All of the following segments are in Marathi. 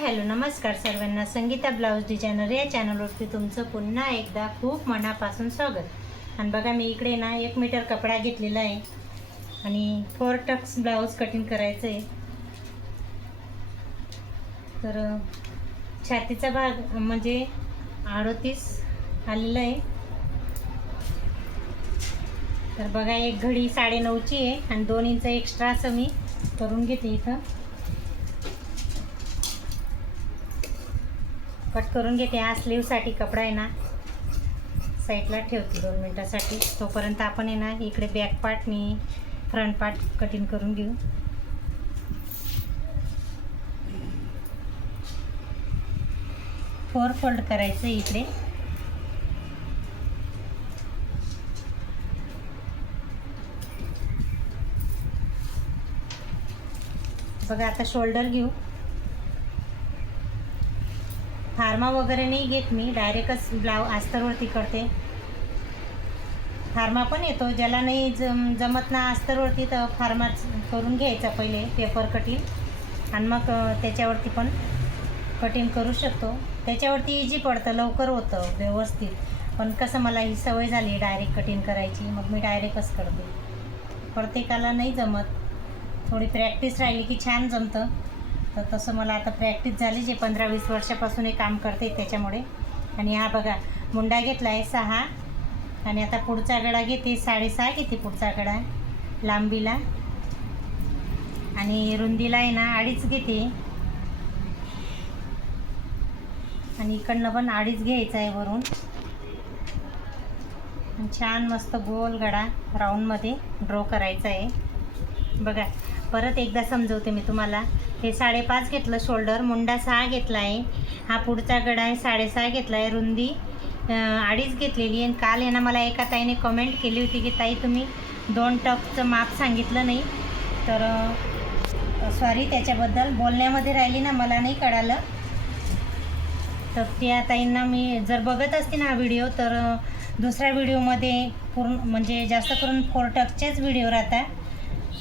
हॅलो नमस्कार सर्वांना. संगीता ब्लाऊज डिझायनर या चॅनलवरती तुमचं पुन्हा एकदा खूप मनापासून स्वागत. आणि बघा मी इकडे ना एक मीटर कपडा घेतलेला आहे आणि फोर टक्स ब्लाऊज कटिंग करायचं आहे तर छातीचा भाग म्हणजे अडोतीस आलेला आहे. तर बघा एक घडी साडेनऊची आहे आणि दोन इंच एक्स्ट्रा असं मी करून घेते इथं. कट करून घेते. हा स्लीवसाठी कपडा आहे ना साईडला ठेवते दोन मिनटासाठी. तोपर्यंत आपण आहे ना इकडे बॅक पार्ट मी फ्रंट पार्ट कटिंग करून घेऊ. फोर फोल्ड करायचं इकडे. बघा आता शोल्डर घेऊ. फार्मा वगैरे नाही घेत मी डायरेक्टच ब्लाउ अस्तरवरती करते. फार्मा पण येतो ज्याला नाही जम जमत ना अस्तरवरती तर फार्माच करून घ्यायचा पहिले पेपर कटिंग. आणि मग त्याच्यावरती पण कटिंग करू शकतो. त्याच्यावरती इजी पडतं लवकर होतं व्यवस्थित. पण कसं मला ही सवय झाली डायरेक्ट कटिंग करायची मग मी डायरेक्टच करते. प्रत्येकाला नाही जमत. थोडी प्रॅक्टिस राहिली की छान जमतं. तर तसं मला आता प्रॅक्टिस झाली जे पंधरा वीस वर्षापासून हे काम करते त्याच्यामुळे. आणि हा बघा मुंडा घेतला आहे सहा. आणि आता पुढचा गळा घेते साडेसहा घेते पुढचा गळा लांबीला. आणि रुंदीला आहे ना अडीच घेते. आणि इकडनं पण अडीच घ्यायचं आहे वरून. छान मस्त गोल गडा राऊंडमध्ये ड्रॉ करायचा आहे. बघा परत एकदा समजवते मी तुम्हाला. हे साडेपाच घेतलं शोल्डर मुंडा सहा घेतला आहे हा पुढचा गडा आहे साडेसहा घेतला आहे रुंदी अडीच घेतलेली आहे. आणि काल आहे ना मला एका ताईने कमेंट केली होती की ताई तुम्ही दोन टकचं माप सांगितलं नाही. तर सॉरी त्याच्याबद्दल बोलण्यामध्ये राहिली ना मला नाही कळालं. तर त्या ताईंना मी जर बघत असते ना हा व्हिडिओ तर दुसऱ्या व्हिडिओमध्ये पूर्ण म्हणजे जास्त करून फोर टकचेच व्हिडिओ राहतात.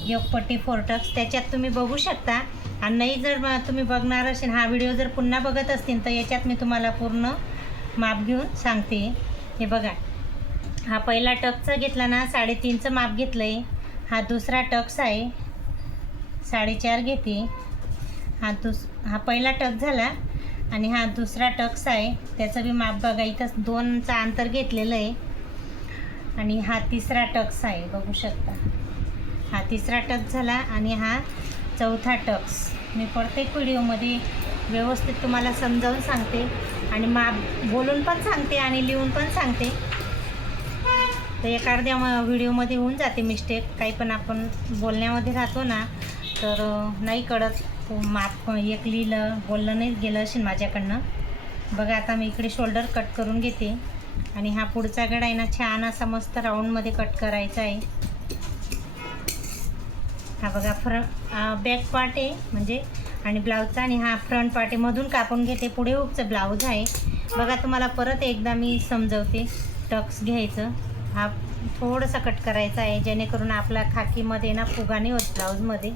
योगपट्टी फोर टक्स त्याच्यात तुम्ही बघू शकता. आणि नाही जर तुम्ही बघणार असेल हा व्हिडिओ जर पुन्हा बघत असतील तर याच्यात मी तुम्हाला पूर्ण माप घेऊन सांगते. हे बघा. हा पहिला टक्सचा घेतला ना साडेतीनचं माप घेतलं आहे हा दुसरा टक्स आहे. साडेचार घेते. हा दुस हा पहिला टक झाला. आणि हा दुसरा टक्स आहे. त्याचं बी माप बघा इथं दोनचा अंतर घेतलेलं आहे. आणि हा तिसरा टक्स आहे बघू शकता. हा तिसरा टक्स झाला आणि हा चौथा टक्स मी प्रत्येक व्हिडिओमध्ये व्यवस्थित तुम्हाला समजावून सांगते आणि माप बोलून पण सांगते आणि लिहून पण सांगते. तर एका अर्ध्या व्हिडिओमध्ये होऊन जाते मिस्टेक. काही पण आपण बोलण्यामध्ये राहतो ना तर नाही कळत. माप एक लिहिलं बोललं नाही गेलं असेल माझ्याकडनं. बघा आता मी इकडे शोल्डर कट करून घेते. आणि हा पुढचा गडा आहे ना छान असा मस्त राऊंडमध्ये कट करायचा आहे. हा बघा फ्र बॅक पार्ट आहे म्हणजे आणि ब्लाऊजचा आणि हा फ्रंट पार्ट आहे. मधून कापून घेते पुढे उपचं ब्लाऊज आहे. बघा तुम्हाला परत एकदा मी समजवते टक्स घ्यायचं. हा थोडंसं कट करायचा आहे जेणेकरून आपला खाकीमध्ये ना फुगा नाही होत ब्लाऊजमध्ये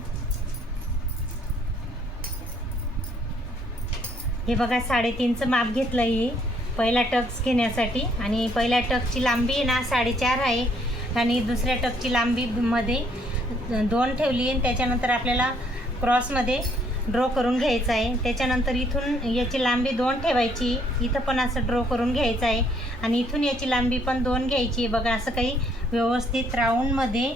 हे बघा साडेतीनचं माप घेतलं आहे पहिला टक्स घेण्यासाठी. आणि पहिल्या टकची लांबी आहे ना साडेचार आहे. आणि दुसऱ्या टकची लांबीमध्ये दोन ठेवली आणि त्याच्यानंतर आपल्याला क्रॉसमध्ये ड्रॉ करून घ्यायचं आहे. त्याच्यानंतर इथून याची लांबी दोन ठेवायची. इथं पण असं ड्रॉ करून घ्यायचं आहे. आणि इथून याची लांबी पण दोन घ्यायची बघा असं काही व्यवस्थित राऊंडमध्ये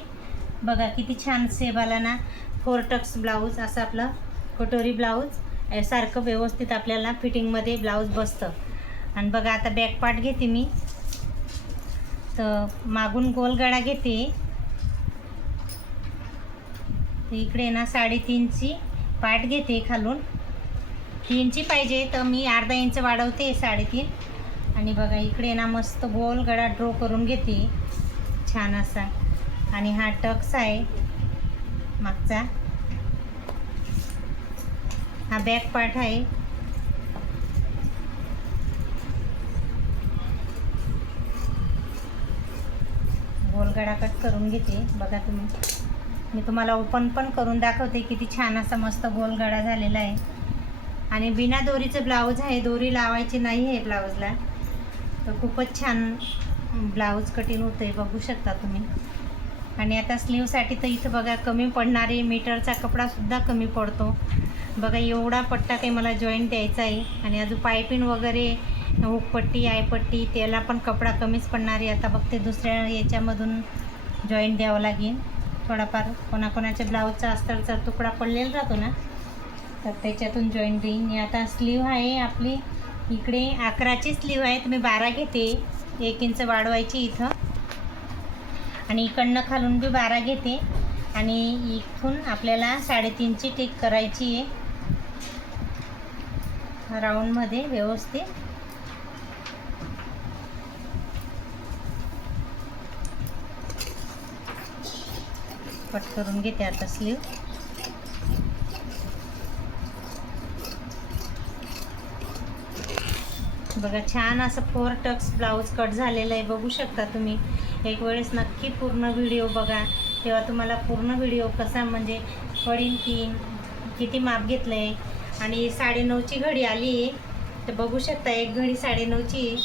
बघा किती छान सेब आला ना. फोर टक्स ब्लाऊज असं आपलं कटोरी ब्लाऊज सारखं व्यवस्थित आपल्याला फिटिंगमध्ये ब्लाऊज बसतं. आणि बघा आता बॅक पार्ट घेते मी. तर मागून गोल गळा घेते. इकडे ना साडेतीनची पाट घेते खालून. तीनची पाहिजे तर मी अर्धा इंच वाढवते साडेतीन. आणि बघा इकडे ना मस्त गोल गळा ड्रॉ करून घेते. छान असा. आणि हा टक्स आहे मागचा. हा बॅक पार्ट आहे. गोलगडा कट करून घेते. बघा तुम्ही. मी तुम्हाला ओपन पण करून दाखवते किती छान असा मस्त गोलगडा झालेला आहे. आणि बिना दोरीचं ब्लाऊज आहे दोरी लावायची नाही आहे ब्लाऊजला तर खूपच छान ब्लाऊज कटिंग होतं आहे बघू शकता तुम्ही. आणि आता स्लीवसाठी तर इथं बघा कमी पडणारे मीटरचा कपडासुद्धा कमी पडतो. बघा एवढा पट्टा काही मला जॉईंट द्यायचा आहे. आणि अजून पायपिंग वगैरे हुकपट्टी आयपट्टी त्याला पण कपडा कमीच पडणार आहे. आता बघते दुसऱ्या याच्यामधून जॉईंट द्यावं लागेल. थोडाफार कोणाकोणाच्या ब्लाऊजचा अस्तरचा तुकडा पडलेला राहतो ना तर त्याच्यातून जॉईंट देईन. आता स्लीव आहे आपली. इकडे अकराची स्लीव आहे तर मी बारा घेते. एक इंच वाढवायची इथं. आणि इकडनं खालून बी बारा घेते. आणि इथून आपल्याला साडेतीनची टिक करायची आहे. राऊंडमध्ये व्यवस्थित. कट करून घेते आता स्लीव बघा छान असं फोर टक्स ब्लाऊज कट झालेलं आहे. बघू शकता तुम्ही. एक वेळेस नक्की पूर्ण व्हिडिओ बघा. तेव्हा तुम्हाला पूर्ण व्हिडिओ कसा म्हणजे कळीन की किती माप घेतलं आहे आणि साडेनऊची घडी आली तर बघू शकता एक घडी साडेनऊची.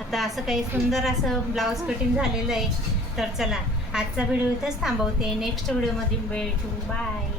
आता असं काही सुंदर असं ब्लाऊज कटिंग झालेलं आहे. तर चला आजचा व्हिडिओ इथंच थांबवते. नेक्स्ट व्हिडिओमध्ये भेटू. बाय